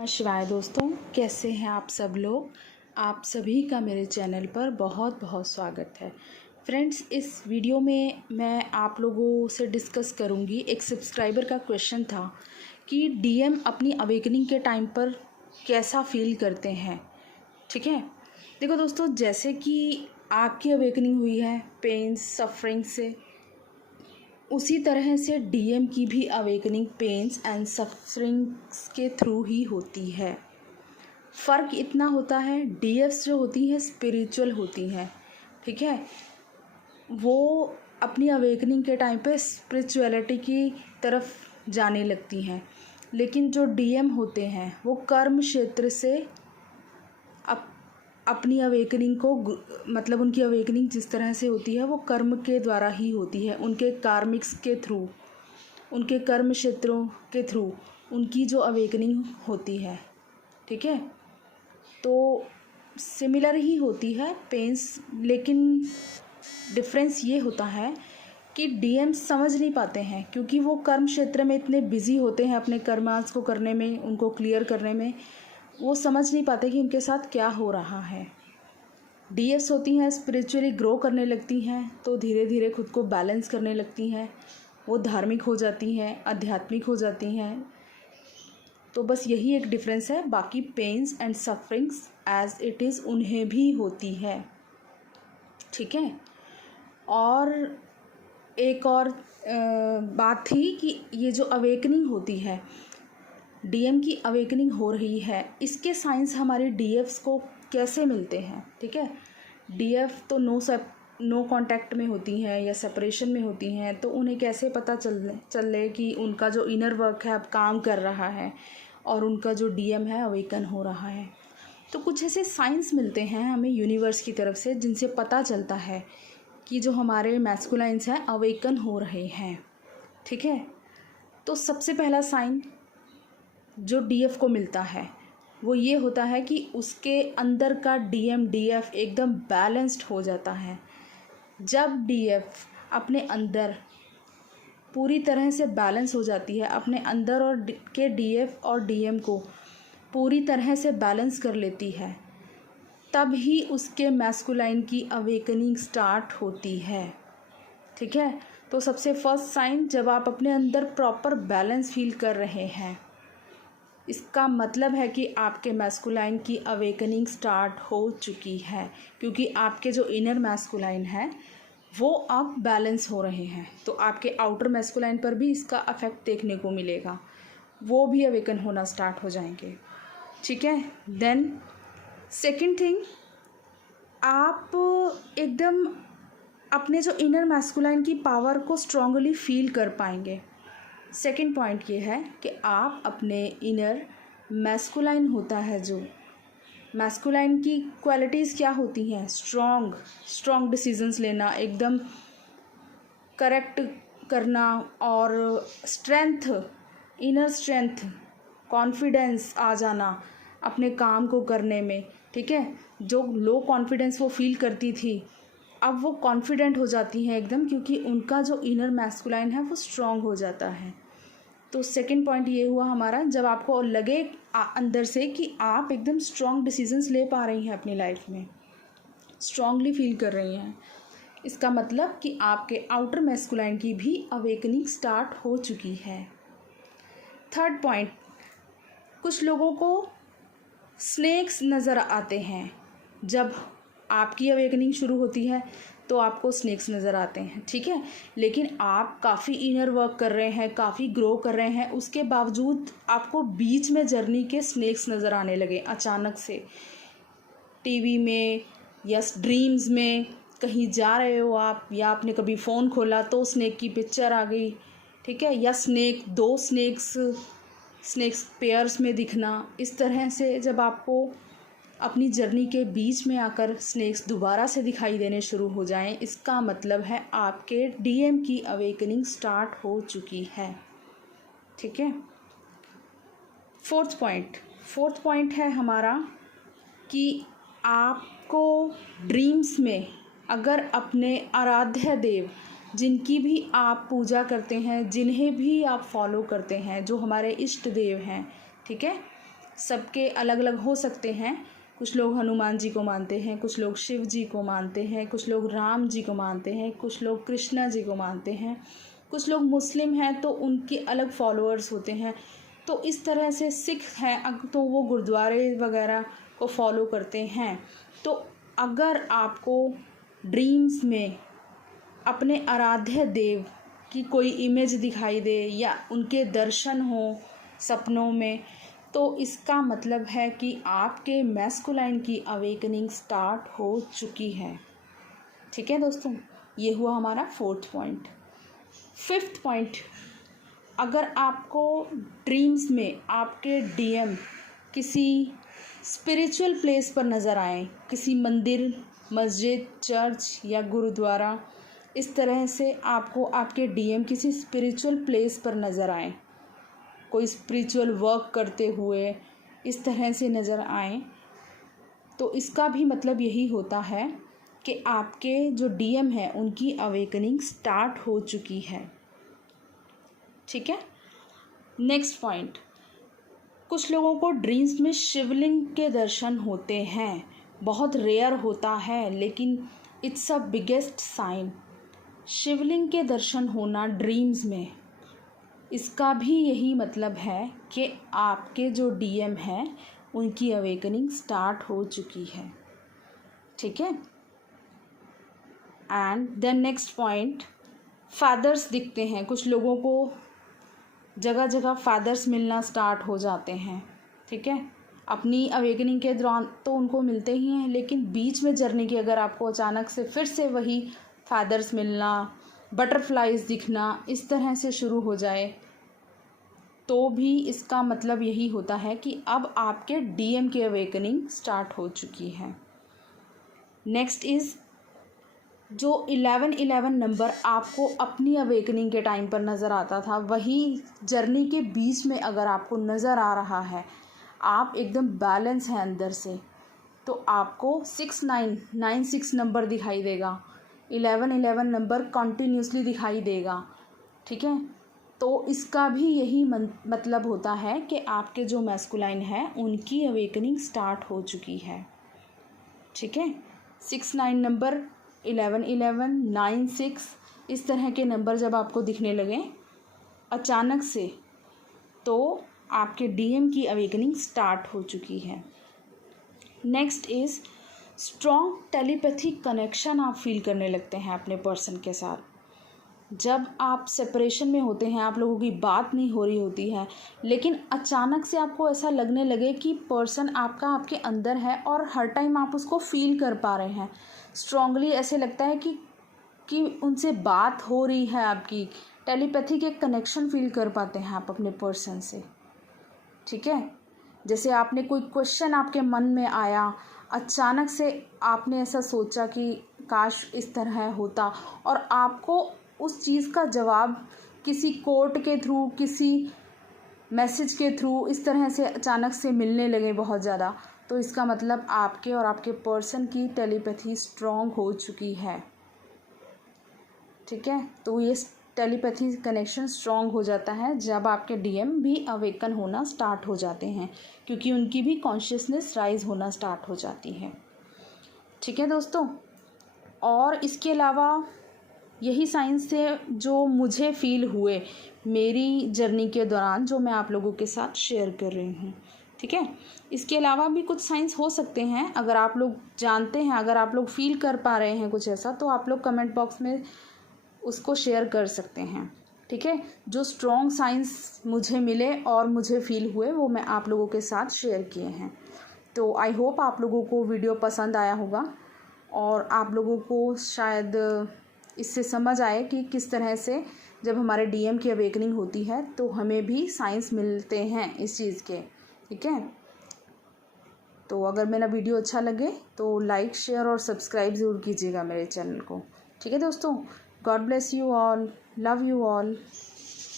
शिवाय दोस्तों, कैसे हैं आप सब लोग। आप सभी का मेरे चैनल पर बहुत बहुत स्वागत है। फ्रेंड्स, इस वीडियो में मैं आप लोगों से डिस्कस करूंगी। एक सब्सक्राइबर का क्वेश्चन था कि डीएम अपनी अवेकनिंग के टाइम पर कैसा फील करते हैं। ठीक है, देखो दोस्तों, जैसे कि आपकी अवेकनिंग हुई है पेन सफरिंग से, उसी तरह से डीएम की भी अवेकनिंग पेन्स एंड सफरिंग्स के थ्रू ही होती है। फ़र्क इतना होता है, डीएफ्स जो होती हैं स्पिरिचुअल होती हैं, ठीक है, वो अपनी अवेकनिंग के टाइम पे स्पिरिचुअलिटी की तरफ जाने लगती हैं। लेकिन जो डीएम होते हैं वो कर्म क्षेत्र से अपनी अवेकनिंग को मतलब उनकी अवेकनिंग जिस तरह से होती है वो कर्म के द्वारा ही होती है, उनके कार्मिक्स के थ्रू, उनके कर्म क्षेत्रों के थ्रू उनकी जो अवेकनिंग होती है। ठीक है, तो सिमिलर ही होती है पेन्स, लेकिन डिफरेंस ये होता है कि डीएम समझ नहीं पाते हैं क्योंकि वो कर्म क्षेत्र में इतने बिजी होते हैं अपने कर्मांश को करने में, उनको क्लियर करने में, वो समझ नहीं पाते कि उनके साथ क्या हो रहा है। डीएस होती हैं स्पिरिचुअली ग्रो करने लगती हैं, तो धीरे धीरे खुद को बैलेंस करने लगती हैं, वो धार्मिक हो जाती हैं, आध्यात्मिक हो जाती हैं। तो बस यही एक डिफरेंस है, बाकी pains and sufferings as it is उन्हें भी होती है। ठीक है, और एक और बात थी कि ये जो अवेकनिंग होती है, डीएम की अवेकनिंग हो रही है, इसके साइंस हमारे डीएफ्स को कैसे मिलते हैं। ठीक है, डीएफ तो नो कांटेक्ट में होती हैं या सेपरेशन में होती हैं, तो उन्हें कैसे पता चले कि उनका जो इनर वर्क है अब काम कर रहा है और उनका जो डीएम है अवेकन हो रहा है। तो कुछ ऐसे साइंस मिलते हैं हमें यूनिवर्स की तरफ से जिनसे पता चलता है कि जो हमारे मैस्कुलाइंस हैं अवेकन हो रहे हैं। ठीक है, तो सबसे पहला साइन जो डीएफ को मिलता है वो ये होता है कि उसके अंदर का डीएम डीएफ एकदम बैलेंस्ड हो जाता है। जब डीएफ अपने अंदर पूरी तरह से बैलेंस हो जाती है, अपने अंदर और के डीएफ और डीएम को पूरी तरह से बैलेंस कर लेती है, तब ही उसके मैस्कुलाइन की अवेकनिंग स्टार्ट होती है। ठीक है, तो सबसे फर्स्ट साइन, जब आप अपने अंदर प्रॉपर बैलेंस फील कर रहे हैं, इसका मतलब है कि आपके मैस्कुलाइन की अवेकनिंग स्टार्ट हो चुकी है, क्योंकि आपके जो इनर मैस्कुलाइन है वो अब बैलेंस हो रहे हैं, तो आपके आउटर मैस्कुलाइन पर भी इसका अफेक्ट देखने को मिलेगा, वो भी अवेकन होना स्टार्ट हो जाएंगे। ठीक है, देन सेकंड थिंग, आप एकदम अपने जो इनर मैस्कुलाइन की पावर को स्ट्रांगली फील कर पाएंगे। सेकंड पॉइंट ये है कि आप अपने इनर मैस्कुलाइन होता है, जो मैस्कुलाइन की क्वालिटीज़ क्या होती हैं, स्ट्रॉन्ग डिसीजंस लेना, एकदम करेक्ट करना, और स्ट्रेंथ, इनर स्ट्रेंथ, कॉन्फिडेंस आ जाना अपने काम को करने में। ठीक है, जो लो कॉन्फिडेंस वो फील करती थी अब वो कॉन्फिडेंट हो जाती हैं एकदम, क्योंकि उनका जो इनर मैस्कुलाइन है वो स्ट्रॉन्ग हो जाता है। तो सेकंड पॉइंट ये हुआ हमारा, जब आपको लगे अंदर से कि आप एकदम स्ट्रॉन्ग डिसीजंस ले पा रही हैं अपनी लाइफ में, स्ट्रॉन्गली फील कर रही हैं, इसका मतलब कि आपके आउटर मैस्कुलाइन की भी अवेकनिंग स्टार्ट हो चुकी है। थर्ड पॉइंट, कुछ लोगों को स्नेक्स नज़र आते हैं। जब आपकी अवेकनिंग शुरू होती है तो आपको स्नेक्स नज़र आते हैं। ठीक है, लेकिन आप काफ़ी इनर वर्क कर रहे हैं, काफ़ी ग्रो कर रहे हैं, उसके बावजूद आपको बीच में जर्नी के स्नेक्स नज़र आने लगे अचानक से, टीवी में या ड्रीम्स में कहीं जा रहे हो आप, या आपने कभी फ़ोन खोला तो स्नेक की पिक्चर आ गई। ठीक है, या दो स्नेक्स पेयर्स में दिखना, इस तरह से जब आपको अपनी जर्नी के बीच में आकर स्नेक्स दोबारा से दिखाई देने शुरू हो जाएं, इसका मतलब है आपके डीएम की अवेकनिंग स्टार्ट हो चुकी है। ठीक है, फोर्थ पॉइंट है हमारा कि आपको ड्रीम्स में अगर अपने आराध्य देव, जिनकी भी आप पूजा करते हैं, जिन्हें भी आप फॉलो करते हैं, जो हमारे इष्ट देव हैं, ठीक है, सबके अलग अलग हो सकते हैं। कुछ लोग हनुमान जी को मानते हैं, कुछ लोग शिव जी को मानते हैं, कुछ लोग राम जी को मानते हैं, कुछ लोग कृष्णा जी को मानते हैं, कुछ लोग मुस्लिम हैं तो उनके अलग फॉलोअर्स होते हैं। तो इस तरह से सिख हैं तो वो गुरुद्वारे वगैरह को फॉलो करते हैं। तो अगर आपको ड्रीम्स में अपने आराध्य देव की कोई इमेज दिखाई दे या उनके दर्शन हो सपनों में, तो इसका मतलब है कि आपके मैस्कुलाइन की अवेकनिंग स्टार्ट हो चुकी है। ठीक है दोस्तों, ये हुआ हमारा 4th पॉइंट। 5th पॉइंट, अगर आपको ड्रीम्स में आपके डीएम किसी स्पिरिचुअल प्लेस पर नज़र आए, किसी मंदिर, मस्जिद, चर्च या गुरुद्वारा, इस तरह से आपको आपके डीएम किसी स्पिरिचुअल प्लेस पर नज़र आए, कोई स्पिरिचुअल वर्क करते हुए इस तरह से नज़र आए, तो इसका भी मतलब यही होता है कि आपके जो डीएम है उनकी अवेकनिंग स्टार्ट हो चुकी है। ठीक है। नेक्स्ट पॉइंट, कुछ लोगों को ड्रीम्स में शिवलिंग के दर्शन होते हैं। बहुत रेयर होता है लेकिन इट्स अ बिगेस्ट साइन। शिवलिंग के दर्शन होना ड्रीम्स में, इसका भी यही मतलब है कि आपके जो डीएम हैं उनकी अवेकनिंग स्टार्ट हो चुकी है। ठीक है। And then next point, fathers दिखते हैं। कुछ लोगों को जगह जगह फादर्स मिलना स्टार्ट हो जाते हैं। ठीक है। अपनी अवेकनिंग के दौरान तो उनको मिलते ही हैं, लेकिन बीच में जर्नी की अगर आपको अचानक से फिर से वही फादर्स मिलना, बटरफ्लाइज दिखना इस तरह से शुरू हो जाए, तो भी इसका मतलब यही होता है कि अब आपके डीएम की अवेकनिंग स्टार्ट हो चुकी है। नेक्स्ट इज़, जो 1111 नंबर आपको अपनी अवेकनिंग के टाइम पर नज़र आता था, वही जर्नी के बीच में अगर आपको नज़र आ रहा है, आप एकदम बैलेंस हैं अंदर से, तो आपको 6996 नंबर दिखाई देगा, 1111 नंबर कॉन्टीन्यूसली दिखाई देगा। ठीक है। तो इसका भी यही मतलब होता है कि आपके जो मैस्कुलाइन है उनकी अवेकनिंग स्टार्ट हो चुकी है। ठीक है। 69 नंबर, 1111, 96 इस तरह के नंबर जब आपको दिखने लगे अचानक से, तो आपके डीएम की अवेकनिंग स्टार्ट हो चुकी है। Next is, strong telepathic connection आप फील करने लगते हैं अपने पर्सन के साथ। जब आप सेपरेशन में होते हैं, आप लोगों की बात नहीं हो रही होती है, लेकिन अचानक से आपको ऐसा लगने लगे कि पर्सन आपका आपके अंदर है और हर टाइम आप उसको फील कर पा रहे हैं। स्ट्रांगली ऐसे लगता है कि उनसे बात हो रही है आपकी, टेलीपैथिक एक कनेक्शन फील कर पाते हैं आप अपने पर्सन से। ठीक है। जैसे आपने कोई क्वेश्चन आपके मन में आया, अचानक से आपने ऐसा सोचा कि काश इस तरह होता, और आपको उस चीज़ का जवाब किसी कोट के थ्रू, किसी मैसेज के थ्रू इस तरह से अचानक से मिलने लगे बहुत ज़्यादा, तो इसका मतलब आपके और आपके पर्सन की टेलीपैथी स्ट्रॉन्ग हो चुकी है। ठीक है। तो ये टेलीपैथी कनेक्शन स्ट्रॉन्ग हो जाता है जब आपके डीएम भी अवेकन होना स्टार्ट हो जाते हैं, क्योंकि उनकी भी कॉन्शियसनेस राइज होना स्टार्ट हो जाती है। ठीक है दोस्तों। और इसके अलावा यही साइंस थे जो मुझे फील हुए मेरी जर्नी के दौरान, जो मैं आप लोगों के साथ शेयर कर रही हूँ। ठीक है। इसके अलावा भी कुछ साइंस हो सकते हैं, अगर आप लोग जानते हैं, अगर आप लोग फील कर पा रहे हैं कुछ ऐसा, तो आप लोग कमेंट बॉक्स में उसको शेयर कर सकते हैं। ठीक है। जो स्ट्रॉन्ग साइंस मुझे मिले और मुझे फील हुए वो मैं आप लोगों के साथ शेयर किए हैं। तो आई होप आप लोगों को वीडियो पसंद आया होगा और आप लोगों को शायद इससे समझ आए कि किस तरह से जब हमारे डीएम की अवेकनिंग होती है तो हमें भी साइंस मिलते हैं इस चीज़ के। ठीक है। तो अगर मेरा वीडियो अच्छा लगे तो लाइक, शेयर और सब्सक्राइब ज़रूर कीजिएगा मेरे चैनल को। ठीक है दोस्तों। God bless you all, love you all.